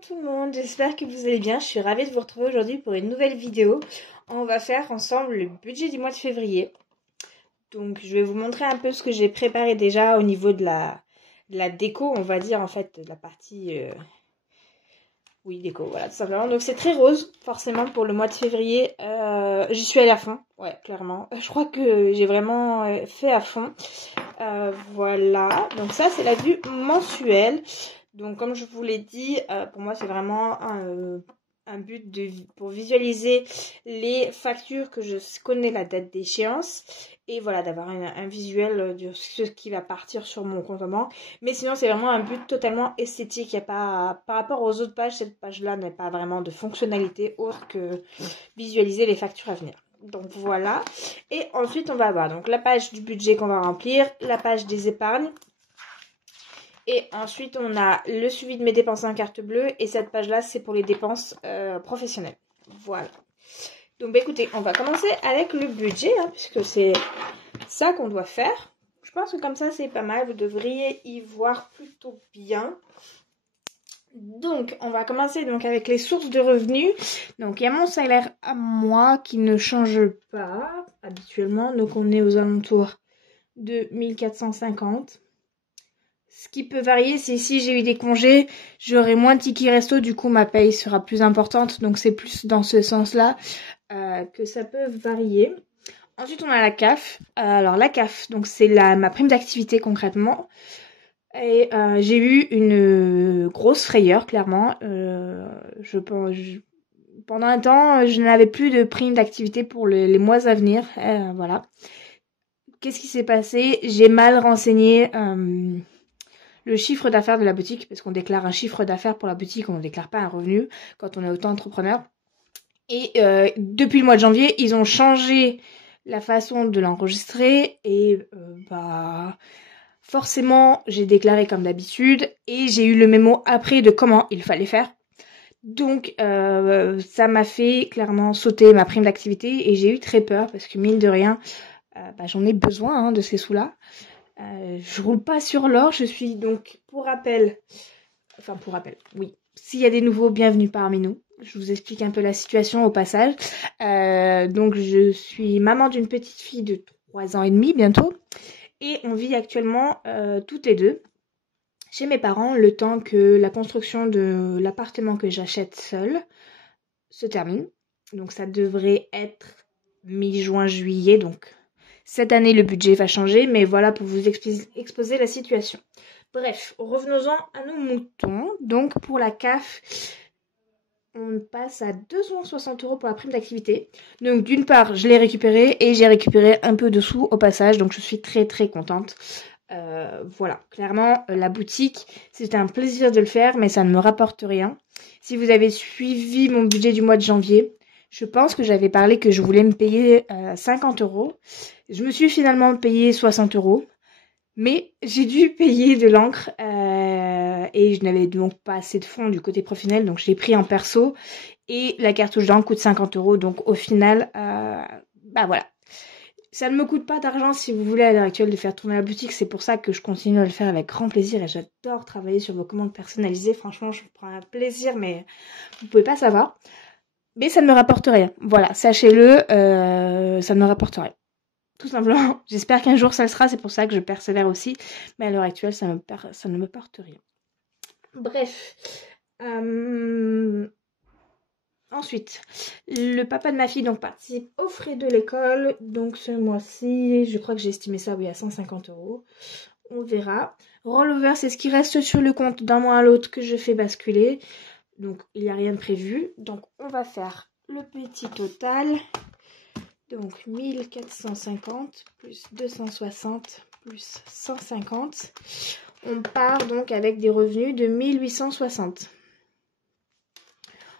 tout le monde, j'espère que vous allez bien. Je suis ravie de vous retrouver aujourd'hui pour une nouvelle vidéo. On va faire ensemble le budget du mois de février. Donc je vais vous montrer un peu ce que j'ai préparé déjà au niveau de la déco, on va dire en fait, de la partie... Oui, déco, voilà, tout simplement. Donc c'est très rose, forcément, pour le mois de février. J'y suis allée à fond, ouais, clairement. Je crois que j'ai vraiment fait à fond. Voilà, donc ça c'est la vue mensuelle. Donc comme je vous l'ai dit, pour moi c'est vraiment un but pour visualiser les factures que je connais la date d'échéance. Et voilà, d'avoir un visuel de ce qui va partir sur mon compte en banque. Mais sinon c'est vraiment un but totalement esthétique. Il y a pas, par rapport aux autres pages, cette page-là n'a pas vraiment de fonctionnalité autre que visualiser les factures à venir. Donc voilà. Et ensuite on va avoir donc la page du budget qu'on va remplir, la page des épargnes. Et ensuite on a le suivi de mes dépenses en carte bleue. Et cette page-là c'est pour les dépenses professionnelles. Voilà. Donc bah, écoutez, on va commencer avec le budget, puisque c'est ça qu'on doit faire. Je pense que comme ça c'est pas mal, vous devriez y voir plutôt bien. Donc, on va commencer donc avec les sources de revenus. Donc, il y a mon salaire à moi qui ne change pas habituellement. Donc, on est aux alentours de 1450. Ce qui peut varier, c'est si j'ai eu des congés, j'aurai moins de tickets resto. Du coup, ma paye sera plus importante. Donc, c'est plus dans ce sens-là que ça peut varier. Ensuite, on a la CAF. Alors, la CAF, donc c'est ma prime d'activité concrètement. Et j'ai eu une grosse frayeur, clairement. Pendant un temps, je n'avais plus de prime d'activité pour les mois à venir. Voilà. Qu'est-ce qui s'est passé? J'ai mal renseigné le chiffre d'affaires de la boutique, parce qu'on déclare un chiffre d'affaires pour la boutique, on ne déclare pas un revenu quand on est auto-entrepreneur. Et depuis le mois de janvier, ils ont changé la façon de l'enregistrer et forcément, j'ai déclaré comme d'habitude et j'ai eu le mémo après de comment il fallait faire. Donc, ça m'a fait clairement sauter ma prime d'activité et j'ai eu très peur parce que mine de rien, j'en ai besoin de ces sous-là. Je roule pas sur l'or, je suis donc pour rappel, oui. S'il y a des nouveaux, bienvenue parmi nous. Je vous explique un peu la situation au passage. Donc, je suis maman d'une petite fille de 3 ans et demi bientôt. Et on vit actuellement toutes les deux chez mes parents le temps que la construction de l'appartement que j'achète seule se termine. Donc ça devrait être mi-juin, juillet. Donc cette année le budget va changer, mais voilà pour vous exposer la situation. Bref, revenons-en à nos moutons. Donc pour la CAF, on passe à 260 € pour la prime d'activité. Donc d'une part, je l'ai récupérée et j'ai récupéré un peu de sous au passage. Donc je suis très très contente. Voilà, clairement, la boutique, c'était un plaisir de le faire, mais ça ne me rapporte rien. Si vous avez suivi mon budget du mois de janvier, je pense que j'avais parlé que je voulais me payer 50 €. Je me suis finalement payé 60 €. Mais j'ai dû payer de l'encre et je n'avais donc pas assez de fonds du côté professionnel, donc je l'ai pris en perso. Et la cartouche d'encre coûte 50 €, donc au final, voilà. Ça ne me coûte pas d'argent si vous voulez à l'heure actuelle de faire tourner la boutique, c'est pour ça que je continue à le faire avec grand plaisir et j'adore travailler sur vos commandes personnalisées. Franchement, je prends un plaisir, mais vous pouvez pas savoir. Mais ça ne me rapporte rien. Voilà, sachez-le, ça ne me rapporte rien. Tout simplement, j'espère qu'un jour ça le sera, c'est pour ça que je persévère aussi. Mais à l'heure actuelle, ça ne me porte rien. Bref. Ensuite, le papa de ma fille donc participe aux frais de l'école. Donc ce mois-ci, je crois que j'ai estimé ça à 150 €. On verra. Rollover, c'est ce qui reste sur le compte d'un mois à l'autre que je fais basculer. Donc il n'y a rien de prévu. Donc on va faire le petit total. Donc 1450 plus 260 plus 150. On part donc avec des revenus de 1860.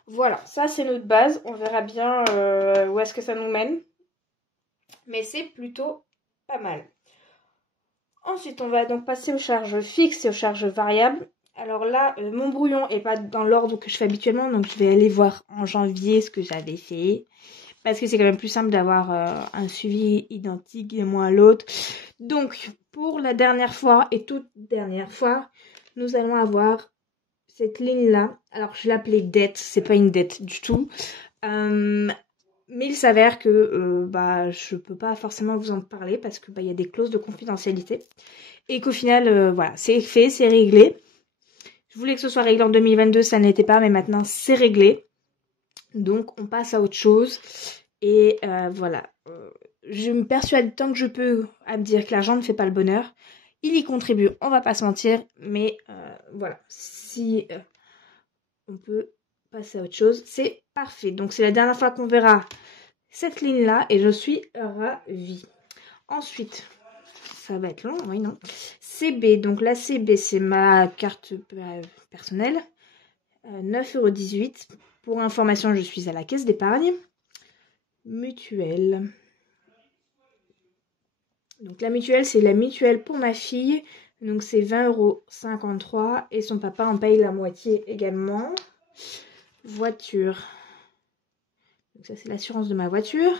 Voilà, ça c'est notre base. On verra bien où est-ce que ça nous mène. Mais c'est plutôt pas mal. Ensuite, on va donc passer aux charges fixes et aux charges variables. Alors là, mon brouillon n'est pas dans l'ordre que je fais habituellement. Donc je vais aller voir en janvier ce que j'avais fait. Parce que c'est quand même plus simple d'avoir un suivi identique d'un mois à l'autre. Donc, pour la dernière fois et toute dernière fois, nous allons avoir cette ligne-là. Alors, je l'appelais dette, c'est pas une dette du tout. Mais il s'avère que je peux pas forcément vous en parler parce que y a des clauses de confidentialité. Et qu'au final, voilà, c'est fait, c'est réglé. Je voulais que ce soit réglé en 2022, ça n'était pas, mais maintenant c'est réglé. Donc on passe à autre chose. Et voilà. Je me persuade tant que je peux à me dire que l'argent ne fait pas le bonheur. Il y contribue, on va pas se mentir. Mais voilà, si on peut passer à autre chose, c'est parfait. Donc c'est la dernière fois qu'on verra cette ligne-là et je suis ravie. Ensuite, ça va être long, oui, non. CB, donc la CB, c'est ma carte personnelle. 9,18 €. Pour information, je suis à la caisse d'épargne. Mutuelle. Donc la mutuelle, c'est la mutuelle pour ma fille. Donc c'est 20,53 € et son papa en paye la moitié également. Voiture. Donc ça, c'est l'assurance de ma voiture.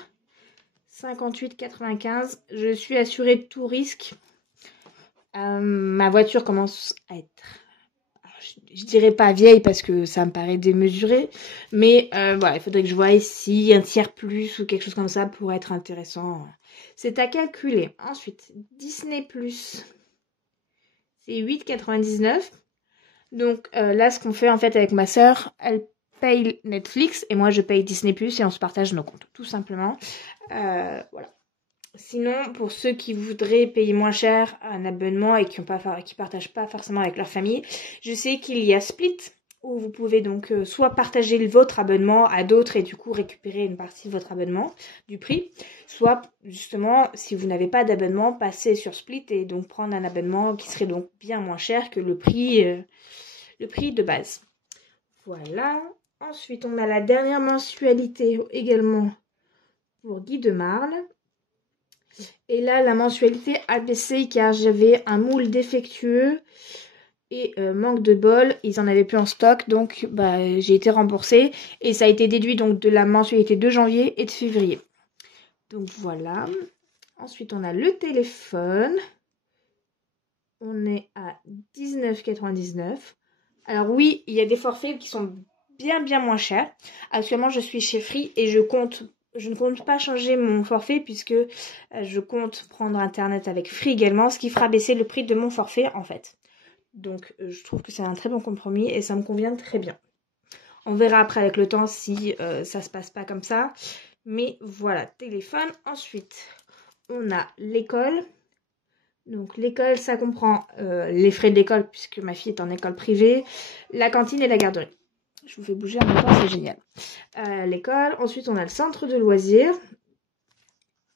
58,95 €. Je suis assurée de tout risque. Ma voiture commence à être, je dirais pas vieille parce que ça me paraît démesuré, mais voilà, il faudrait que je voie ici un tiers plus ou quelque chose comme ça pour être intéressant. C'est à calculer. Ensuite, Disney+, c'est 8,99 €. Donc là, ce qu'on fait en fait avec ma sœur, elle paye Netflix et moi je paye Disney+, et on se partage nos comptes, tout simplement. Voilà. Sinon, pour ceux qui voudraient payer moins cher un abonnement et qui partagent pas forcément avec leur famille, je sais qu'il y a Split, où vous pouvez donc soit partager votre abonnement à d'autres et du coup récupérer une partie de votre abonnement, du prix, soit justement, si vous n'avez pas d'abonnement, passer sur Split et donc prendre un abonnement qui serait donc bien moins cher que le prix de base. Voilà. Ensuite, on a la dernière mensualité également pour Guy de Marle. Et là, la mensualité a baissé car j'avais un moule défectueux et manque de bol. Ils en avaient plus en stock, donc j'ai été remboursée. Et ça a été déduit donc de la mensualité de janvier et de février. Donc voilà. Ensuite, on a le téléphone. On est à 19,99 €. Alors oui, il y a des forfaits qui sont bien moins chers. Actuellement, je suis chez Free et je ne compte pas changer mon forfait puisque je compte prendre internet avec Free également, ce qui fera baisser le prix de mon forfait en fait. Donc je trouve que c'est un très bon compromis et ça me convient très bien. On verra après avec le temps si ça se passe pas comme ça. Mais voilà, téléphone. Ensuite, on a l'école. Donc l'école, ça comprend les frais de l'école puisque ma fille est en école privée, la cantine et la garderie. Je vous fais bouger en même temps, c'est génial. L'école, ensuite on a le centre de loisirs.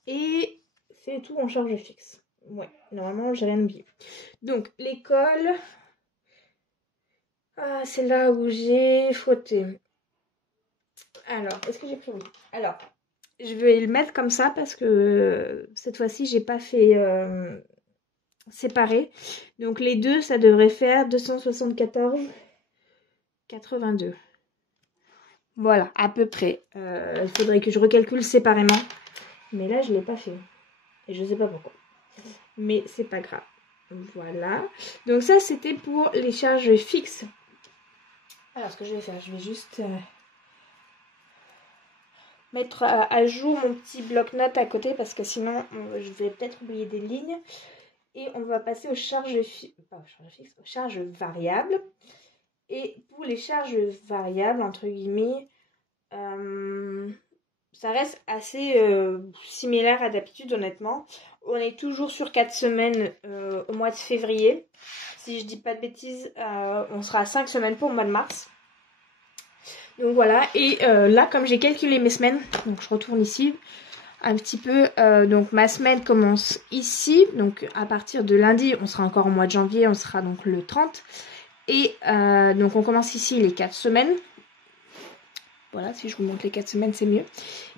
Et c'est tout en charge fixe. Ouais, normalement j'ai rien oublié. Donc l'école, c'est là où j'ai fauté. Alors, est-ce que j'ai pris? Alors, je vais le mettre comme ça parce que cette fois-ci j'ai pas fait séparé. Donc les deux, ça devrait faire 274,82. Voilà, à peu près. Il faudrait que je recalcule séparément. Mais là, je ne l'ai pas fait. Et je ne sais pas pourquoi. Mais c'est pas grave. Voilà. Donc ça, c'était pour les charges fixes. Alors, ce que je vais faire, je vais juste mettre à jour mon petit bloc-notes à côté parce que sinon, je vais peut-être oublier des lignes. Et on va passer aux charges aux charges variables. Et pour les charges variables, entre guillemets, ça reste assez similaire à d'habitude, honnêtement. On est toujours sur 4 semaines au mois de février. Si je dis pas de bêtises, on sera à 5 semaines pour le mois de mars. Donc voilà, et là, comme j'ai calculé mes semaines, donc je retourne ici un petit peu. Donc ma semaine commence ici, donc à partir de lundi, on sera encore au mois de janvier, on sera donc le 30. Et donc on commence ici les 4 semaines. Voilà, si je vous montre les 4 semaines, c'est mieux.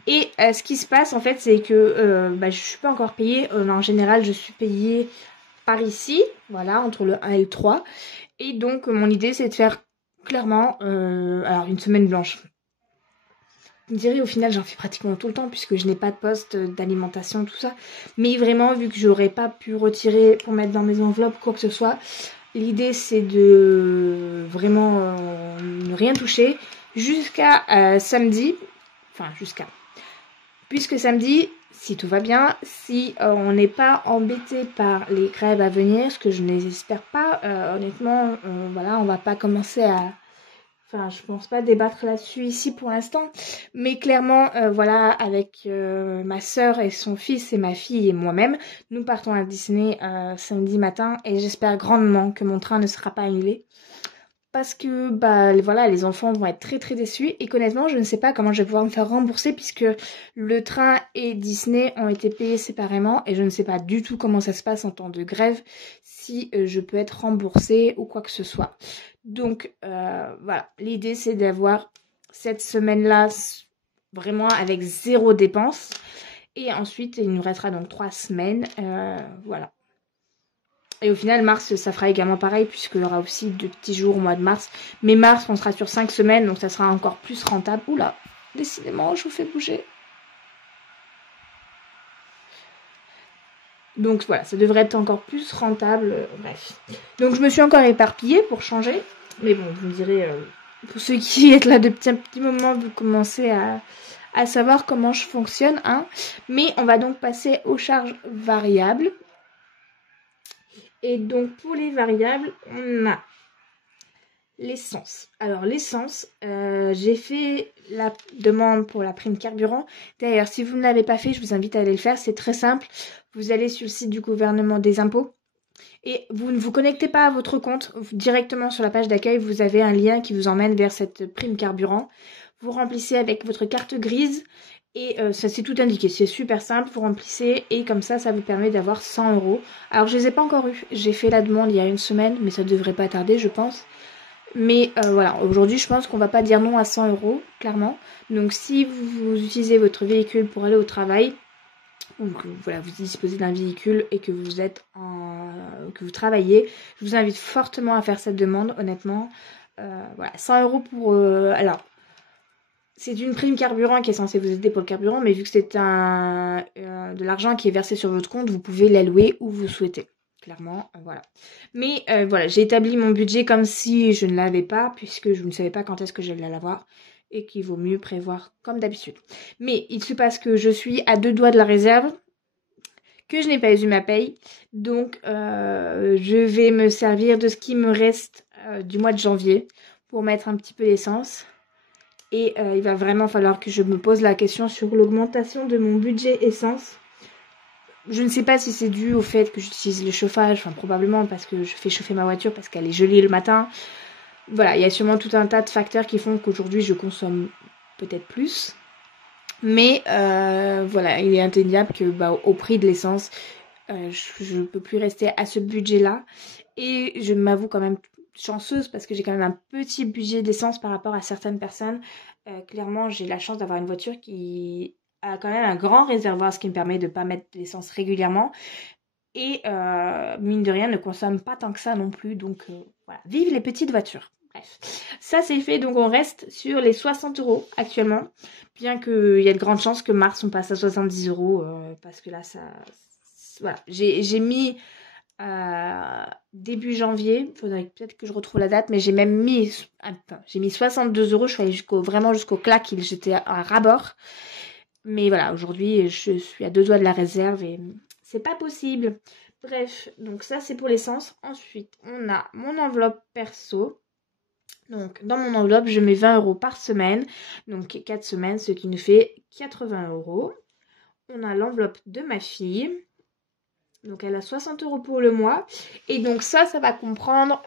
Et ce qui se passe en fait, c'est que je ne suis pas encore payée. En général, je suis payée par ici, voilà, entre le 1 et le 3. Et donc mon idée, c'est de faire clairement alors une semaine blanche. Vous me direz, au final, j'en fais pratiquement tout le temps puisque je n'ai pas de poste d'alimentation, tout ça. Mais vraiment, vu que j'aurais pas pu retirer pour mettre dans mes enveloppes quoi que ce soit, l'idée c'est de vraiment ne rien toucher jusqu'à samedi. Enfin, puisque samedi, si tout va bien, si on n'est pas embêté par les grèves à venir, ce que je n'espère pas, honnêtement, voilà, on va pas commencer à... Enfin, je pense pas débattre là-dessus ici pour l'instant, mais clairement, voilà, avec ma sœur et son fils et ma fille et moi-même, nous partons à Disney samedi matin et j'espère grandement que mon train ne sera pas annulé. Parce que bah voilà, les enfants vont être très très déçus et qu'honnêtement je ne sais pas comment je vais pouvoir me faire rembourser puisque le train et Disney ont été payés séparément et je ne sais pas du tout comment ça se passe en temps de grève, si je peux être remboursée ou quoi que ce soit. Donc voilà, l'idée c'est d'avoir cette semaine-là vraiment avec zéro dépense et ensuite il nous restera donc 3 semaines, voilà. Et au final, mars, ça fera également pareil, puisqu'il y aura aussi 2 petits jours au mois de mars. Mais mars, on sera sur 5 semaines, donc ça sera encore plus rentable. Oula, décidément, je vous fais bouger. Donc voilà, ça devrait être encore plus rentable. Bref. Donc je me suis encore éparpillée pour changer. Mais bon, vous me direz, pour ceux qui êtes là depuis un petit moment, vous commencez à savoir comment je fonctionne. Hein. Mais on va donc passer aux charges variables. Et donc pour les variables, on a l'essence. Alors l'essence, j'ai fait la demande pour la prime carburant. D'ailleurs, si vous ne l'avez pas fait, je vous invite à aller le faire. C'est très simple. Vous allez sur le site du gouvernement des impôts et vous ne vous connectez pas à votre compte. Directement sur la page d'accueil, vous avez un lien qui vous emmène vers cette prime carburant. Vous remplissez avec votre carte grise. Et ça c'est tout indiqué, c'est super simple, vous remplissez et comme ça vous permet d'avoir 100 €. Alors je les ai pas encore eu, j'ai fait la demande il y a une semaine, mais ça devrait pas tarder je pense. Mais voilà, aujourd'hui je pense qu'on va pas dire non à 100 €, clairement. Donc si vous utilisez votre véhicule pour aller au travail, ou que voilà, vous disposez d'un véhicule et que vous êtes que vous travaillez, je vous invite fortement à faire cette demande, honnêtement. Voilà, 100 € pour... alors, c'est une prime carburant qui est censée vous aider pour le carburant, mais vu que c'est de l'argent qui est versé sur votre compte, vous pouvez l'allouer où vous souhaitez. Clairement, voilà. Mais voilà, j'ai établi mon budget comme si je ne l'avais pas, puisque je ne savais pas quand est-ce que j'allais l'avoir, et qu'il vaut mieux prévoir comme d'habitude. Mais il se passe que je suis à 2 doigts de la réserve, que je n'ai pas eu ma paye, donc je vais me servir de ce qui me reste du mois de janvier pour mettre un petit peu d'essence. Et il va vraiment falloir que je me pose la question sur l'augmentation de mon budget essence. Je ne sais pas si c'est dû au fait que j'utilise le chauffage, enfin probablement parce que je fais chauffer ma voiture parce qu'elle est gelée le matin. Voilà, il y a sûrement tout un tas de facteurs qui font qu'aujourd'hui je consomme peut-être plus. Mais voilà, il est indéniable que au prix de l'essence, je ne peux plus rester à ce budget-là. Et je m'avoue quand même chanceuse parce que j'ai quand même un petit budget d'essence par rapport à certaines personnes. Clairement, j'ai la chance d'avoir une voiture qui a quand même un grand réservoir, ce qui me permet de ne pas mettre l'essence régulièrement. Et mine de rien, ne consomme pas tant que ça non plus. Donc voilà, vive les petites voitures. Bref, ça c'est fait, donc on reste sur les 60 € actuellement. Bien qu'il y ait de grandes chances que mars on passe à 70 € parce que là ça... Voilà, j'ai mis... début janvier, il faudrait peut-être que je retrouve la date, mais j'ai même mis, j'ai mis 62 €, je suis allée vraiment jusqu'au claque, j'étais à ras-bord. Mais voilà, aujourd'hui, je suis à 2 doigts de la réserve et c'est pas possible. Bref, donc ça c'est pour l'essence. Ensuite, on a mon enveloppe perso. Donc, dans mon enveloppe, je mets 20 € par semaine. Donc, 4 semaines, ce qui nous fait 80 €. On a l'enveloppe de ma fille. Donc elle a 60 € pour le mois. Et donc ça va comprendre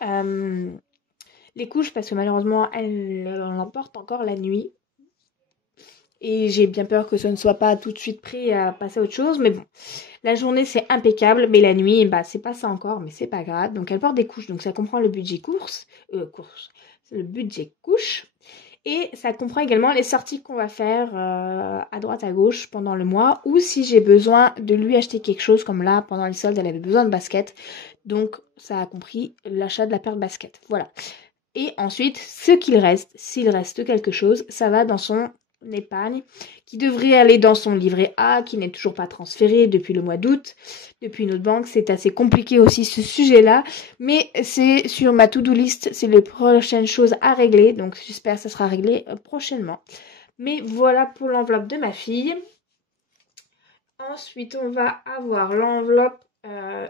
les couches parce que malheureusement elle en porte encore la nuit. Et j'ai bien peur que ce ne soit pas tout de suite prêt à passer à autre chose. Mais bon, la journée c'est impeccable. Mais la nuit, c'est pas ça encore, mais c'est pas grave. Donc elle porte des couches. Donc ça comprend le budget le budget couche. Et ça comprend également les sorties qu'on va faire à droite à gauche pendant le mois ou si j'ai besoin de lui acheter quelque chose comme là pendant les soldes elle avait besoin de baskets. Donc ça a compris l'achat de la paire de baskets. Voilà. Et ensuite ce qu'il reste, s'il reste quelque chose, ça va dans son épargne qui devrait aller dans son livret A, qui n'est toujours pas transféré depuis le mois d'août, depuis une autre banque. C'est assez compliqué aussi ce sujet-là, mais c'est sur ma to-do list, c'est les prochaines choses à régler, donc j'espère que ça sera réglé prochainement. Mais voilà pour l'enveloppe de ma fille. Ensuite, on va avoir l'enveloppe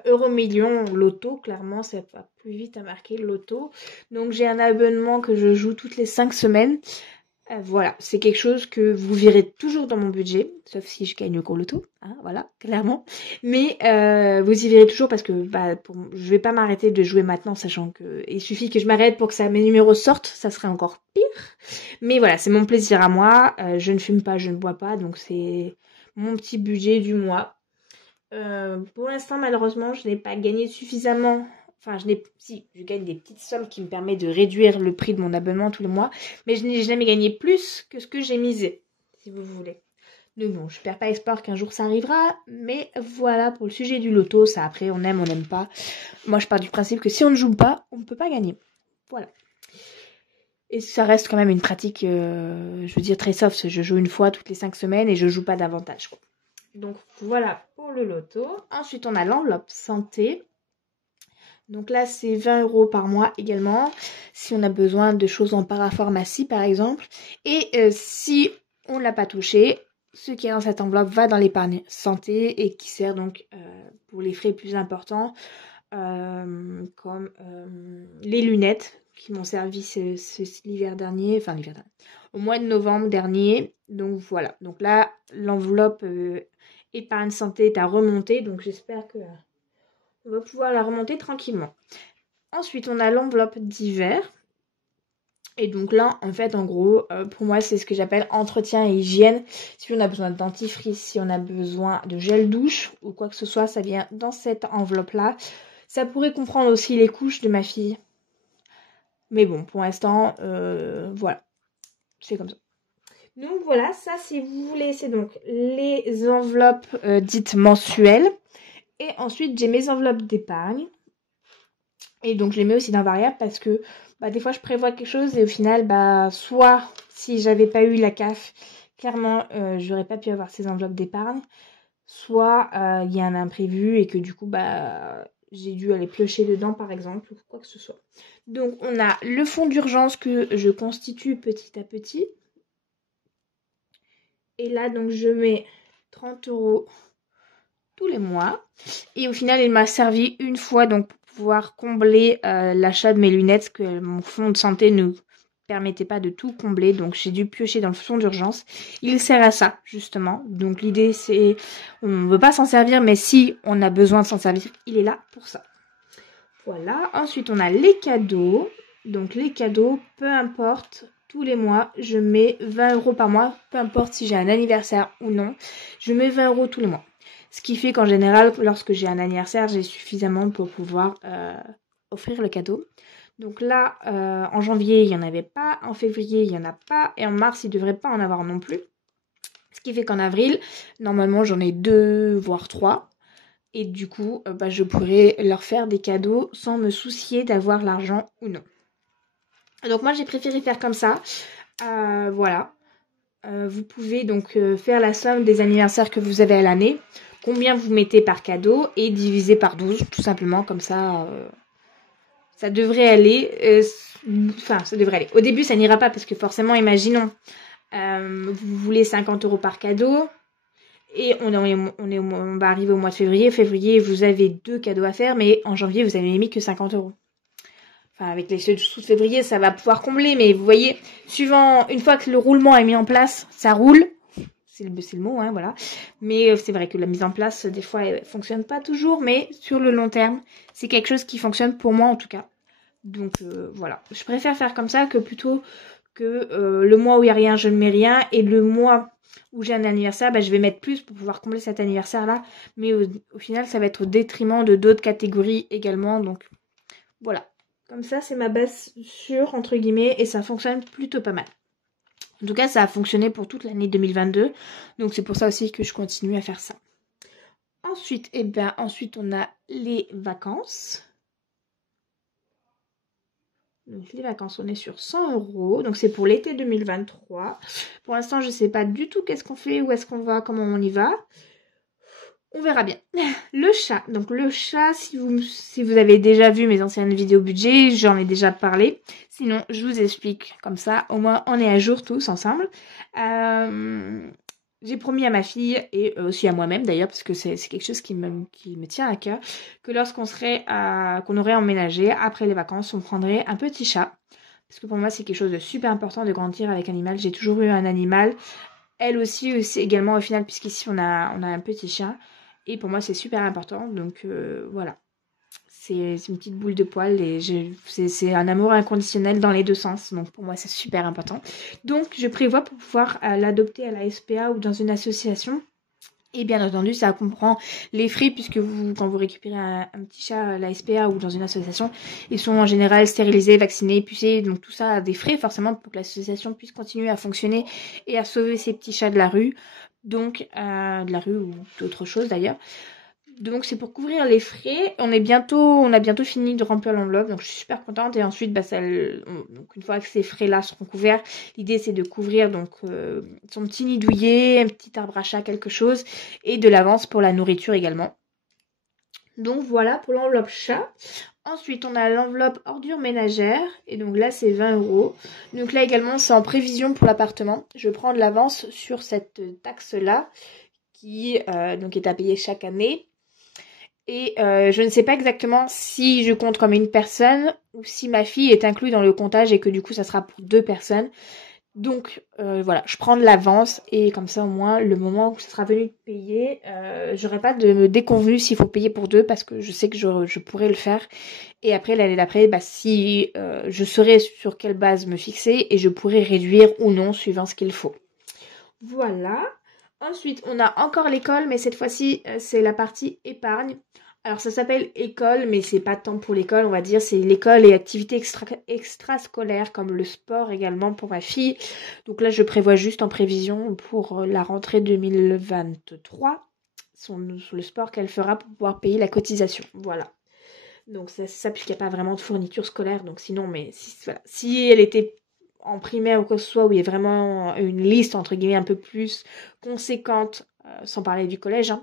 Euromillion Loto. Clairement, ça va plus vite à marquer Loto. Donc, j'ai un abonnement que je joue toutes les 5 semaines. Voilà, c'est quelque chose que vous verrez toujours dans mon budget, sauf si je gagne au gros loto, hein, voilà, clairement. Mais vous y verrez toujours parce que je vais pas m'arrêter de jouer maintenant, sachant que il suffit que je m'arrête pour que mes numéros sortent, ça serait encore pire. Mais voilà, c'est mon plaisir à moi. Je ne fume pas, je ne bois pas, donc c'est mon petit budget du mois. Pour l'instant, malheureusement, je n'ai pas gagné suffisamment. Enfin, je gagne des petites sommes qui me permettent de réduire le prix de mon abonnement tous les mois. Mais je n'ai jamais gagné plus que ce que j'ai misé, si vous voulez. Donc bon, je perds pas espoir qu'un jour ça arrivera. Mais voilà, pour le sujet du loto, ça après, on aime, on n'aime pas. Moi, je pars du principe que si on ne joue pas, on ne peut pas gagner. Voilà. Et ça reste quand même une pratique, je veux dire, très soft. Je joue une fois toutes les 5 semaines et je joue pas davantage, quoi. Donc voilà pour le loto. Ensuite, on a l'enveloppe santé. Donc là, c'est 20 € par mois également, si on a besoin de choses en parapharmacie par exemple. Et si on ne l'a pas touché, ce qui est dans cette enveloppe va dans l'épargne santé et qui sert donc pour les frais plus importants, comme les lunettes qui m'ont servi l'hiver dernier, au mois de novembre dernier. Donc voilà, donc là, l'enveloppe épargne santé est à remonter, donc j'espère que on va pouvoir la remonter tranquillement. Ensuite, on a l'enveloppe d'hiver. Et donc là, en fait, en gros, pour moi, c'est ce que j'appelle entretien et hygiène. Si on a besoin de dentifrice, si on a besoin de gel douche ou quoi que ce soit, ça vient dans cette enveloppe-là. Ça pourrait comprendre aussi les couches de ma fille. Mais bon, pour l'instant, voilà. C'est comme ça. Donc voilà, ça, si vous voulez, c'est donc les enveloppes dites mensuelles. Et ensuite, j'ai mes enveloppes d'épargne. Et donc, je les mets aussi dans variable parce que des fois, je prévois quelque chose et au final, soit si j'avais pas eu la CAF, clairement, j'aurais pas pu avoir ces enveloppes d'épargne. Soit il y a un imprévu et que du coup, j'ai dû aller piocher dedans, par exemple, ou quoi que ce soit. Donc, on a le fonds d'urgence que je constitue petit à petit. Et là, donc, je mets 30 € tous les mois. Et au final, il m'a servi une fois donc pour pouvoir combler l'achat de mes lunettes, que mon fonds de santé ne permettait pas de tout combler. Donc j'ai dû piocher dans le fonds d'urgence. Il sert à ça, justement. Donc l'idée, c'est, on ne veut pas s'en servir, mais si on a besoin de s'en servir, il est là pour ça. Voilà. Ensuite, on a les cadeaux. Donc les cadeaux, peu importe, tous les mois, je mets 20 € par mois. Peu importe si j'ai un anniversaire ou non, je mets 20 € tous les mois. Ce qui fait qu'en général, lorsque j'ai un anniversaire, j'ai suffisamment pour pouvoir offrir le cadeau. Donc là, en janvier, il n'y en avait pas. En février, il n'y en a pas. Et en mars, il ne devrait pas en avoir non plus. Ce qui fait qu'en avril, normalement, j'en ai 2, voire 3. Et du coup, je pourrais leur faire des cadeaux sans me soucier d'avoir l'argent ou non. Donc moi, j'ai préféré faire comme ça. Voilà. Vous pouvez donc faire la somme des anniversaires que vous avez à l'année. Combien vous mettez par cadeau et diviser par 12, tout simplement, comme ça, ça devrait aller. Ça devrait aller. Au début, ça n'ira pas parce que forcément, imaginons, vous voulez 50 € par cadeau et on va arriver au mois de février. Février, vous avez 2 cadeaux à faire, mais en janvier, vous n'avez mis que 50 €. Enfin, avec les ceux de février, ça va pouvoir combler, mais vous voyez, une fois que le roulement est mis en place, ça roule. C'est le mot, hein, voilà. Mais c'est vrai que la mise en place, des fois, elle fonctionne pas toujours, mais sur le long terme, c'est quelque chose qui fonctionne pour moi en tout cas. Donc voilà, je préfère faire comme ça que plutôt que le mois où il n'y a rien, je ne mets rien, et le mois où j'ai un anniversaire, je vais mettre plus pour pouvoir combler cet anniversaire-là. Mais au final, ça va être au détriment de d'autres catégories également. Donc voilà, comme ça, c'est ma base sûre, entre guillemets, et ça fonctionne plutôt pas mal. En tout cas, ça a fonctionné pour toute l'année 2022. Donc, c'est pour ça aussi que je continue à faire ça. Ensuite, ensuite on a les vacances. Donc les vacances, on est sur 100 €. Donc c'est pour l'été 2023. Pour l'instant, je ne sais pas du tout qu'est-ce qu'on fait, où est-ce qu'on va, comment on y va. On verra bien. Le chat. Donc le chat, si vous avez déjà vu mes anciennes vidéos budget, j'en ai déjà parlé. Sinon, je vous explique comme ça. Au moins, on est à jour tous ensemble. J'ai promis à ma fille et aussi à moi-même d'ailleurs, parce que c'est quelque chose qui me tient à cœur, que lorsqu'on qu'on aurait emménagé, après les vacances, on prendrait un petit chat. Parce que pour moi, c'est quelque chose de super important de grandir avec un animal. J'ai toujours eu un animal. Elle aussi également au final, puisqu'ici on a un petit chien. Et pour moi, c'est super important. Donc voilà. C'est une petite boule de poil et c'est un amour inconditionnel dans les deux sens. Donc pour moi, c'est super important. Donc je prévois pour pouvoir l'adopter à la SPA ou dans une association. Et bien entendu, ça comprend les frais puisque quand vous récupérez un petit chat à la SPA ou dans une association, ils sont en général stérilisés, vaccinés, pucés. Donc tout ça a des frais forcément pour que l'association puisse continuer à fonctionner et à sauver ces petits chats de la rue. Donc de la rue ou d'autres choses d'ailleurs. Donc c'est pour couvrir les frais. On a bientôt fini de remplir l'enveloppe, donc je suis super contente. Et ensuite, donc une fois que ces frais-là seront couverts, l'idée c'est de couvrir donc son petit nid douillet, un petit arbre à chat, quelque chose, et de l'avance pour la nourriture également. Donc voilà pour l'enveloppe chat. Ensuite, on a l'enveloppe ordures ménagères. Et donc là, c'est 20 €. Donc là également, c'est en prévision pour l'appartement. Je prends de l'avance sur cette taxe-là qui donc est à payer chaque année. Et je ne sais pas exactement si je compte comme une personne ou si ma fille est inclue dans le comptage et que du coup ça sera pour 2 personnes. Donc voilà, je prends de l'avance et comme ça au moins le moment où ça sera venu de payer, j'aurai pas de me déconvenu s'il faut payer pour 2 parce que je sais que je pourrais le faire. Et après l'année d'après, si je saurai sur quelle base me fixer et je pourrai réduire ou non suivant ce qu'il faut. Voilà. Ensuite, on a encore l'école, mais cette fois-ci, c'est la partie épargne. Alors, ça s'appelle école, mais c'est pas tant pour l'école, on va dire. C'est l'école et activités extrascolaires, comme le sport également pour ma fille. Donc là, je prévois juste en prévision pour la rentrée 2023, sur le sport qu'elle fera pour pouvoir payer la cotisation. Voilà. Donc, c'est ça, puisqu'il n'y a pas vraiment de fourniture scolaire. Donc, sinon, mais si elle était en primaire ou quoi que ce soit, où il y a vraiment une liste, entre guillemets, un peu plus conséquente, sans parler du collège, hein.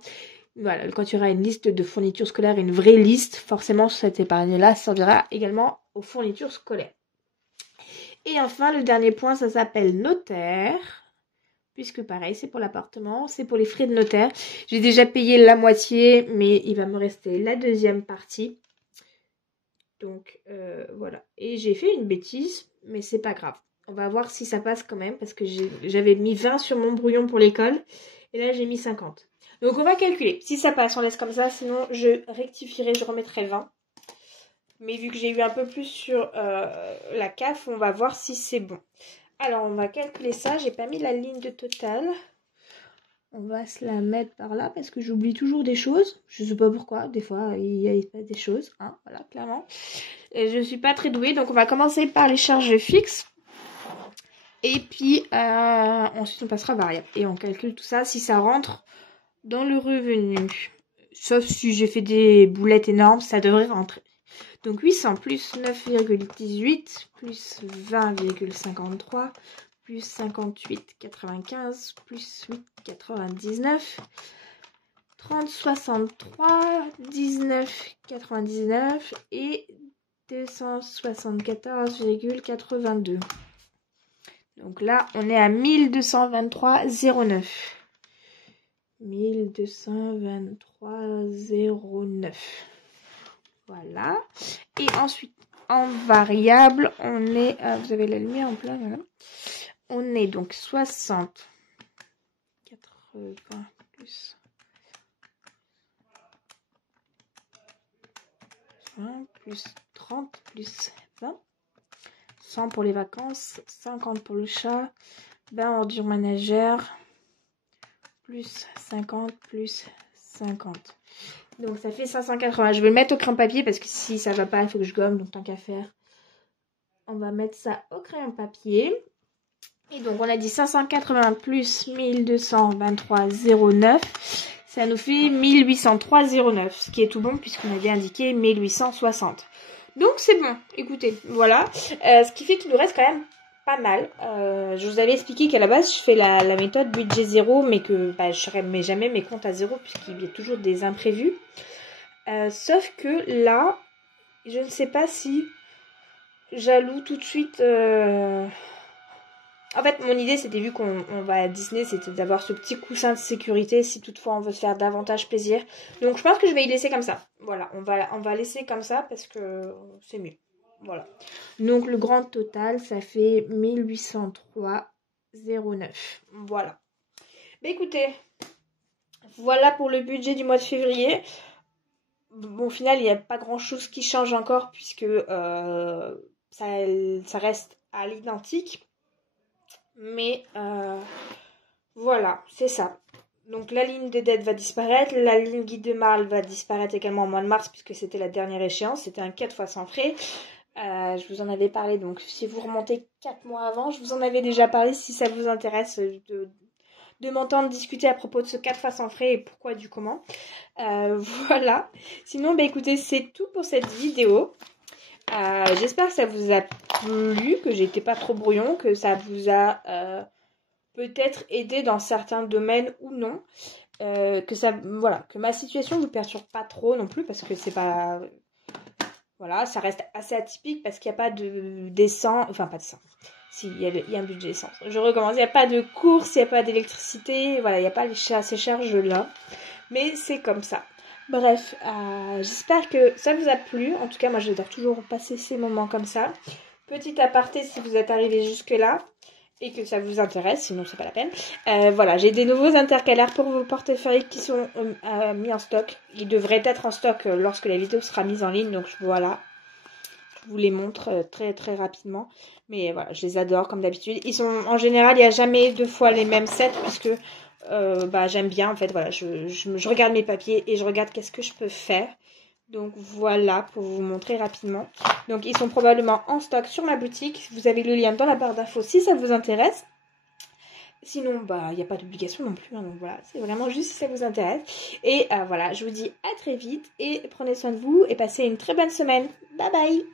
Voilà, quand il y aura une liste de fournitures scolaires, une vraie liste, forcément, cette épargne-là servira également aux fournitures scolaires. Et enfin, le dernier point, ça s'appelle notaire, puisque pareil, c'est pour l'appartement, c'est pour les frais de notaire. J'ai déjà payé la moitié, mais il va me rester la deuxième partie. Donc, voilà. Et j'ai fait une bêtise, mais c'est pas grave. On va voir si ça passe quand même, parce que j'avais mis 20 sur mon brouillon pour l'école, et là j'ai mis 50. Donc on va calculer. Si ça passe, on laisse comme ça, sinon je rectifierai, je remettrai 20. Mais vu que j'ai eu un peu plus sur la CAF, on va voir si c'est bon. Alors on va calculer ça, j'ai pas mis la ligne de total. On va se la mettre par là parce que j'oublie toujours des choses. Je sais pas pourquoi, des fois il y a des choses, hein, voilà, clairement. Et je suis pas très douée, donc on va commencer par les charges fixes. Et puis ensuite on passera variable. Et on calcule tout ça si ça rentre dans le revenu. Sauf si j'ai fait des boulettes énormes, ça devrait rentrer. Donc 800 plus 9,18 plus 20,53 plus 58,95 plus 8,99 30,63 19,99 et 274,82. Donc là, on est à 1223,09. 1223,09. Voilà. Et ensuite, en variable, on est... vous avez la lumière en plein, voilà. On est donc 60, 80 plus 20 plus 30 plus 20. 100 pour les vacances, 50 pour le chat, 20 ordures ménagères, plus 50 plus 50. Donc ça fait 580. Je vais le mettre au crayon papier parce que si ça va pas, il faut que je gomme, donc tant qu'à faire. On va mettre ça au crayon papier. Et donc on a dit 580 plus 1223,09. Ça nous fait 1803,09. Ce qui est tout bon puisqu'on avait indiqué 1860. Donc c'est bon, écoutez, voilà. Ce qui fait qu'il nous reste quand même pas mal. Je vous avais expliqué qu'à la base, je fais la méthode budget zéro, mais que je ne mets jamais mes comptes à zéro, puisqu'il y a toujours des imprévus. Sauf que là, je ne sais pas si j'alloue tout de suite... En fait, mon idée, c'était, vu qu'on va à Disney, c'était d'avoir ce petit coussin de sécurité si toutefois on veut se faire davantage plaisir. Donc, je pense que je vais y laisser comme ça. Voilà, on va laisser comme ça parce que c'est mieux. Voilà. Donc, le grand total, ça fait 1803,09. Voilà. Mais écoutez, voilà pour le budget du mois de février. Bon, au final, il n'y a pas grand-chose qui change encore puisque ça reste à l'identique. Mais voilà, c'est ça. Donc la ligne des dettes va disparaître, la ligne guide de Marle va disparaître également au mois de mars puisque c'était la dernière échéance, c'était un 4 fois sans frais. Je vous en avais parlé, donc si vous remontez 4 mois avant, je vous en avais déjà parlé si ça vous intéresse de m'entendre discuter à propos de ce 4 fois sans frais et pourquoi du comment. Voilà. Sinon, écoutez, c'est tout pour cette vidéo. J'espère que ça vous a plu, que j'étais pas trop brouillon, que ça vous a peut-être aidé dans certains domaines ou non. Que ma situation ne vous perturbe pas trop non plus, parce que c'est pas... Voilà, ça reste assez atypique parce qu'il n'y a pas d'essence, enfin pas d'essence. Si, il y a un budget essence. Je recommence, il n'y a pas de course, il n'y a pas d'électricité, voilà, il n'y a pas ces charges-là. Mais c'est comme ça. Bref, j'espère que ça vous a plu. En tout cas, moi, j'adore toujours passer ces moments comme ça. Petit aparté si vous êtes arrivé jusque-là et que ça vous intéresse, sinon c'est pas la peine. Voilà, j'ai des nouveaux intercalaires pour vos portefeuilles qui sont mis en stock. Ils devraient être en stock lorsque la vidéo sera mise en ligne. Donc voilà, je vous les montre très très rapidement. Mais voilà, je les adore comme d'habitude. Ils sont en général, il n'y a jamais 2 fois les mêmes sets puisque... j'aime bien en fait, voilà, je regarde mes papiers et je regarde qu'est-ce que je peux faire. Donc voilà, pour vous montrer rapidement. Donc ils sont probablement en stock sur ma boutique. Vous avez le lien dans la barre d'infos si ça vous intéresse. Sinon, il n'y a pas d'obligation non plus, hein, donc voilà, c'est vraiment juste si ça vous intéresse. Et voilà, je vous dis à très vite et prenez soin de vous et passez une très bonne semaine. Bye bye.